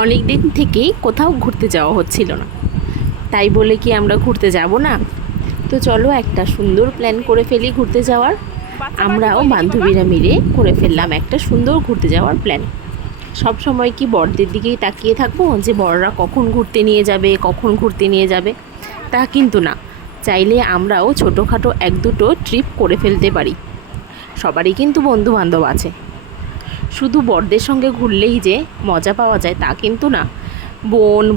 অনেক দিন থেকেই কোথাও ঘুরতে যাওয়া হচ্ছিল না, তাই বলে কি আমরা ঘুরতে যাব না? তো চলো একটা সুন্দর প্ল্যান করে ফেলি ঘুরতে যাওয়ার। আমরাও বান্ধবীরা মিলে করে ফেললাম একটা সুন্দর ঘুরতে যাওয়ার প্ল্যান। সব সময় কি বড়দের দিকেই তাকিয়ে থাকবো যে বড়রা কখন ঘুরতে নিয়ে যাবে কখন ঘুরতে নিয়ে যাবে? তা কিন্তু না, চাইলে আমরাও ছোটোখাটো এক দুটো ট্রিপ করে ফেলতে পারি। সবারই কিন্তু বন্ধু বান্ধব আছে, শুধু বড়দের সঙ্গে ঘুরলেই যে মজা পাওয়া যায় তা কিন্তু না।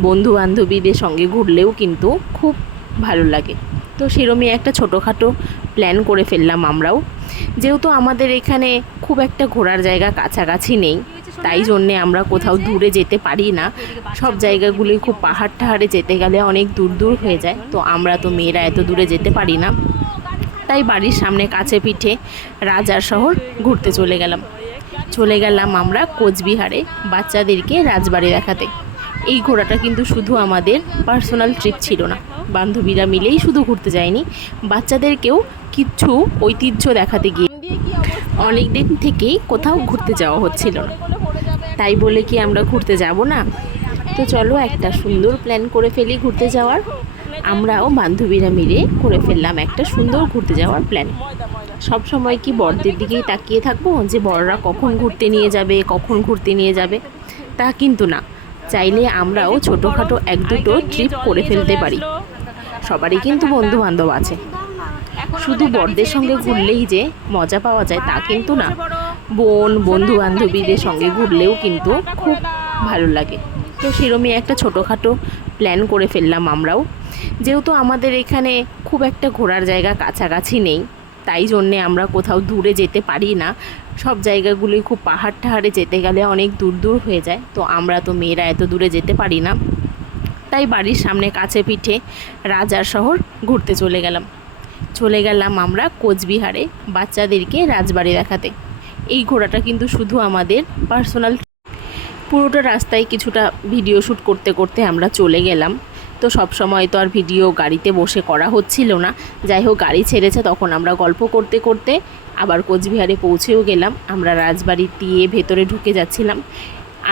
বন্ধু বান্ধবীদের সঙ্গে ঘুরলেও কিন্তু খুব ভালো লাগে। তো সেরকমই একটা ছোটোখাটো প্ল্যান করে ফেললাম আমরাও। যেহেতু আমাদের এখানে খুব একটা ঘোরার জায়গা কাছাকাছি নেই, তাই জন্যে আমরা কোথাও দূরে যেতে পারি না। সব জায়গাগুলোই খুব পাহাড় টাহাড়ে যেতে গেলে অনেক দূর দূর হয়ে যায়, তো আমরা তো মেয়েরা এত দূরে যেতে পারি না। তাই বাড়ির সামনে কাছে পিঠে রাজার শহর ঘুরতে চলে গেলাম আমরা কোচবিহারে বাচ্চাদেরকে রাজবাড়ি দেখাতে। এই ঘোরাটা কিন্তু শুধু আমাদের পার্সোনাল ট্রিপ ছিল না, বান্ধবীরা মিলেই শুধু ঘুরতে যায়নি, বাচ্চাদেরকেও কিছু ঐতিহ্য দেখাতে গিয়ে অনেক দিন থেকেই কোথাও ঘুরতে যাওয়া হচ্ছিল না, তাই বলে কি আমরা ঘুরতে যাব না? তো চলো একটা সুন্দর প্ল্যান করে ফেলি ঘুরতে যাওয়ার। আমরাও বান্ধবীরা মিলে করে ফেললাম একটা সুন্দর ঘুরতে যাওয়ার প্ল্যান। সব সময় কি বড়দের দিকেই তাকিয়ে থাকবো যে বড়রা কখন ঘুরতে নিয়ে যাবে কখন ঘুরতে নিয়ে যাবে? তা কিন্তু না, চাইলে আমরাও ছোটোখাটো এক দুটো ট্রিপ করে ফেলতে পারি। সবারই কিন্তু বন্ধু বান্ধব আছে, শুধু বড়দের সঙ্গে ঘুরলেই যে মজা পাওয়া যায় তা কিন্তু না। বন্ধু বান্ধবীদের সঙ্গে ঘুরলেও কিন্তু খুব ভালো লাগে। তো সেরকমই একটা ছোটোখাটো প্ল্যান করে ফেললাম আমরাও। যেহেতু আমাদের এখানে খুব একটা ঘোরার জায়গা কাছাকাছি নেই, তাই জন্যে আমরা কোথাও দূরে যেতে পারি না। সব জায়গাগুলোই খুব পাহাড় টাহাড়ে যেতে গেলে অনেক দূর দূর হয়ে যায়, তো আমরা তো মেয়েরা এত দূরে যেতে পারি না। তাই বাড়ির সামনে কাছে পিঠে রাজার শহর ঘুরতে চলে গেলাম আমরা কোচবিহারে বাচ্চাদেরকে রাজবাড়ি দেখাতে। এই ঘোরাটা কিন্তু শুধু আমাদের পার্সোনাল। পুরোটা রাস্তায় কিছুটা ভিডিও শ্যুট করতে করতে আমরা চলে গেলাম। তো সব সময় তো আর ভিডিও গাড়িতে বসে করা হচ্ছিল না, যাই হোক গাড়ি ছেড়েছে তখন আমরা গল্প করতে করতে আবার কোচবিহারে পৌঁছেও গেলাম। আমরা রাজবাড়ি দিয়ে ভেতরে ঢুকে যাচ্ছিলাম।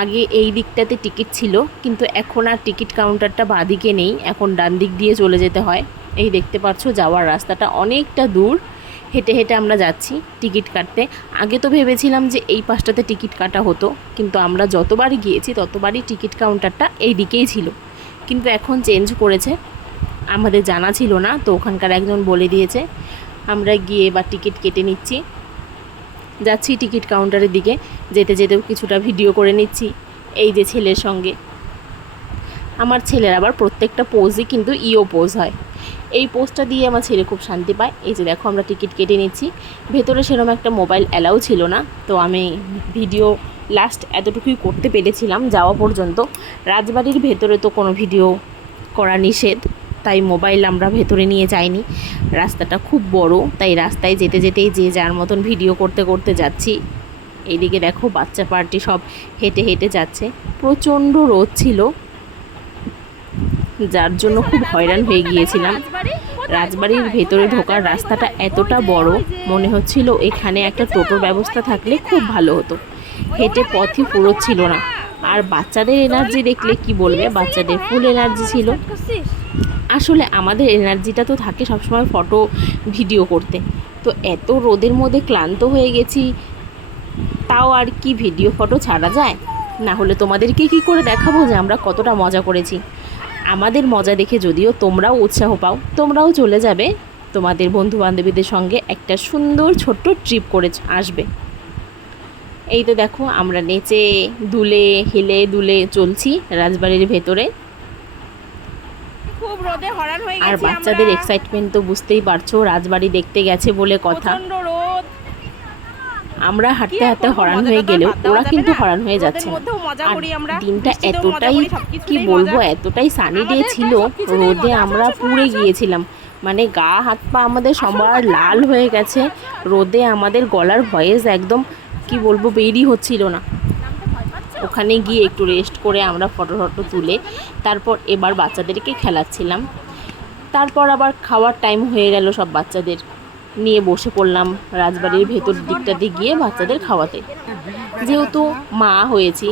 আগে এই দিকটাতে টিকিট ছিল, কিন্তু এখন আর টিকিট কাউন্টারটা বাঁদিকে নেই, এখন ডান দিক দিয়ে চলে যেতে হয়। এই দেখতে পাচ্ছ যাওয়ার রাস্তাটা অনেকটা দূর, হেঁটে হেঁটে আমরা যাচ্ছি টিকিট কাটতে। আগে তো ভেবেছিলাম যে এই পাশটাতে টিকিট কাটা হতো, কিন্তু আমরা যতবারই গিয়েছি ততবারই টিকিট কাউন্টারটা এই দিকেই ছিল, কিন্তু এখন চেঞ্জ করেছে, আমাদের জানা ছিল না, তো ওখানকার একজন বলে দিয়েছে। আমরা গিয়ে এবার টিকিট কেটে নিচ্ছি, যাচ্ছি টিকিট কাউন্টারের দিকে। যেতে যেতেও কিছুটা ভিডিও করে নিচ্ছি এই যে ছেলের সঙ্গে। আমার ছেলের আবার প্রত্যেকটা পোজই কিন্তু পোজ হয়, এই পোজটা দিয়ে আমার ছেলে খুব শান্তি পায়। এই যে দেখো আমরা টিকিট কেটে নিচ্ছি, ভেতরে সেরকম একটা মোবাইল অ্যালাউ ছিল না, তো আমি ভিডিও লাস্ট এতটুকুই করতে পেরেছিলাম যাওয়া পর্যন্ত। রাজবাড়ির ভেতরে তো কোনো ভিডিও করা নিষেধ, তাই মোবাইল আমরা ভেতরে নিয়ে যাইনি। রাস্তাটা খুব বড়, তাই রাস্তায় যেতে যেতেই যে যার মতন ভিডিও করতে করতে যাচ্ছি। এইদিকে দেখো বাচ্চা পার্টি সব হেঁটে হেঁটে যাচ্ছে। প্রচণ্ড রোদ ছিল, যার জন্য খুব হয়রান হয়ে গিয়েছিলাম। রাজবাড়ির ভেতরে ঢোকার রাস্তাটা এতটা বড়, মনে হচ্ছিল এখানে একটা টোটোর ব্যবস্থা থাকলে খুব ভালো হতো। হেঁটে পথই ফুরোচ্ছিল না। আর বাচ্চাদের এনার্জি দেখলে কি বলবে, বাচ্চাদের ফুল এনার্জি ছিল। আসলে আমাদের এনার্জিটা তো থাকে সবসময় ফটো ভিডিও করতে, তো এত রোদের মধ্যে ক্লান্ত হয়ে গেছি, তাও আর কি ভিডিও ফটো ছাড়া যায়? না হলে তোমাদেরকে কি করে দেখাবো যে আমরা কতটা মজা করেছি। আমাদের মজা দেখে যদিও তোমরাও উৎসাহ পাও, তোমরাও চলে যাবে তোমাদের বন্ধু বান্ধবীদের সঙ্গে একটা সুন্দর ছোট্ট ট্রিপ করে আসবে। এই তো দেখো আমরা নেচে দুলে হেলে দুলে চলছি রাজবাড়ির ভেতরে। খুব রোদে হরান হয়ে গেছি। আর বাচ্চাদের এক্সাইটমেন্ট তো বুঝতেই পারছো, রাজবাড়ি দেখতে গেছে বলে কথা। আমরা হাঁটতে হাঁটতে হরান হয়ে গেলেও ওরা কিন্তু হরান হয়ে যাচ্ছে না। আর দিনটা এতটাই কি বলবো, এতটাই সানি ডে ছিল, রোদে আমরা পুড়ে গিয়েছিলাম। মানে গা হাত পা আমাদের সবার লাল হয়ে গেছে রোদে, আমাদের গলার ভয়েস একদম কি বলবো বেরই হচ্ছিল না। ওখানে গিয়ে একটু রেস্ট করে আমরা ফটো তুলে তারপর এবার বাচ্চাদেরকে খেলাচ্ছিলাম। তারপর আবার খাওয়ার টাইম হয়ে গেল, সব বাচ্চাদের নিয়ে বসে পড়লাম রাজবাড়ির ভেতর দিকটাতে গিয়ে বাচ্চাদের খাওয়াতে। যেহেতু মা হয়েছি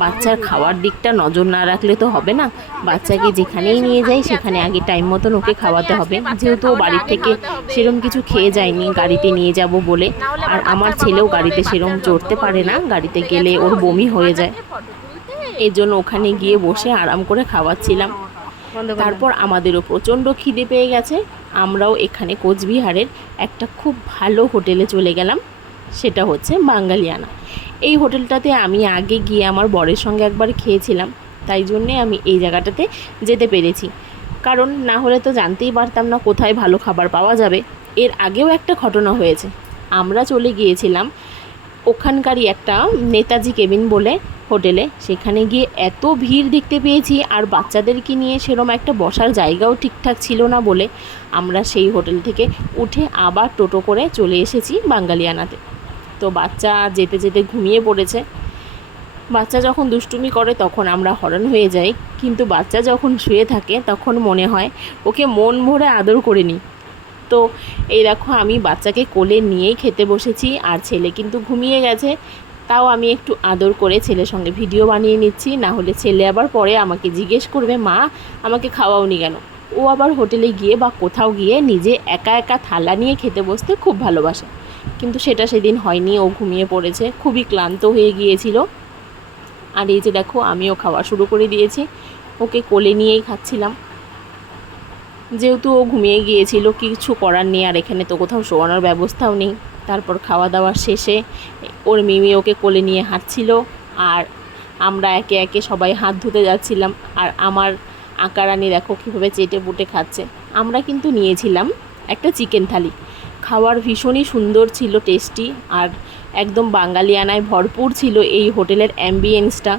বাচ্চার খাওয়ার দিকটা নজর না রাখলে তো হবে না। বাচ্চাকে যেখানেই নিয়ে যাই সেখানে আগে টাইম মতন ওকে খাওয়াতে হবে, যেহেতু ও বাড়ির থেকে সেরম কিছু খেয়ে যায়নি গাড়িতে নিয়ে যাব বলে। আর আমার ছেলেও গাড়িতে সেরম চড়তে পারে না, গাড়িতে গেলে ওর বমি হয়ে যায়। এই জন্য ওখানে গিয়ে বসে আরাম করে খাওয়াচ্ছিলাম। তারপর আমাদেরও প্রচণ্ড খিদে পেয়ে গেছে, আমরাও এখানে কোচবিহারের একটা খুব ভালো হোটেলে চলে গেলাম, সেটা হচ্ছে বাঙালিয়ানা। এই হোটেলটাতে আমি আগে গিয়ে আমার বরের সঙ্গে একবার খেয়েছিলাম, তাই জন্যে আমি এই জায়গাটাতে যেতে পেরেছি, কারণ না হলে তো জানতেই পারতাম না কোথায় ভালো খাবার পাওয়া যাবে। এর আগেও একটা ঘটনা হয়েছে, আমরা চলে গিয়েছিলাম ওখানকারই একটা নেতাজি কেবিন বলে হোটেলে, সেখানে গিয়ে এত ভিড় দেখতে পেয়েছি, আর বাচ্চাদেরকে নিয়ে সেরম একটা বসার জায়গাও ঠিকঠাক ছিল না বলে আমরা সেই হোটেল থেকে উঠে আবার টোটো করে চলে এসেছি বাঙালিয়ানাতে। তো বাচ্চা যেতে যেতে ঘুমিয়ে পড়েছে। বাচ্চা যখন দুষ্টুমি করে তখন আমরা হরণ হয়ে যাই, কিন্তু বাচ্চা যখন শুয়ে থাকে তখন মনে হয় ওকে মন ভরে আদর করে নিই। তো এই দেখো আমি বাচ্চাকে কোলে নিয়েই খেতে বসেছি, আর ছেলে কিন্তু ঘুমিয়ে গেছে, তাও আমি একটু আদর করে ছেলের সঙ্গে ভিডিও বানিয়ে নিচ্ছি, না হলে ছেলে আবার পরে আমাকে জিজ্ঞেস করবে মা আমাকে খাওয়াওনি কেন। ও আবার হোটেলে গিয়ে বা কোথাও গিয়ে নিজে একা একা থালা নিয়ে খেতে বসতে খুব ভালোবাসে, কিন্তু সেটা সেদিন হয়নি, ও ঘুমিয়ে পড়েছে, খুবই ক্লান্ত হয়ে গিয়েছিল। আর এই যে দেখো আমিও খাওয়া শুরু করে দিয়েছি, ওকে কোলে নিয়েই খাচ্ছিলাম, যেহেতু ও ঘুমিয়ে গিয়েছিল কিছু করার নেই, আর এখানে তো কোথাও শোয়ানোর ব্যবস্থাও নেই। তারপর খাওয়া দাওয়ার শেষে ওর মিমি ওকে কোলে নিয়ে হাঁটছিল, আর আমরা একে একে সবাই হাত ধুতে যাচ্ছিলাম। আর আমার আঁকারানি দেখো কীভাবে চেটে পুটে খাচ্ছে। আমরা কিন্তু নিয়েছিলাম একটা চিকেন থালি, খাওয়ার ভীষণই সুন্দর ছিল, টেস্টি, আর একদম বাঙালিয়ানায় ভরপুর ছিল এই হোটেলের অ্যাম্বিয়েন্সটা।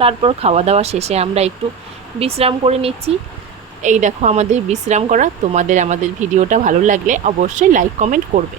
তারপর খাওয়া দাওয়া শেষে আমরা একটু বিশ্রাম করে নিচ্ছি। এই দেখো আমাদের বিশ্রাম করা। তোমাদের আমাদের ভিডিওটা ভালো লাগলে অবশ্যই লাইক কমেন্ট করবে।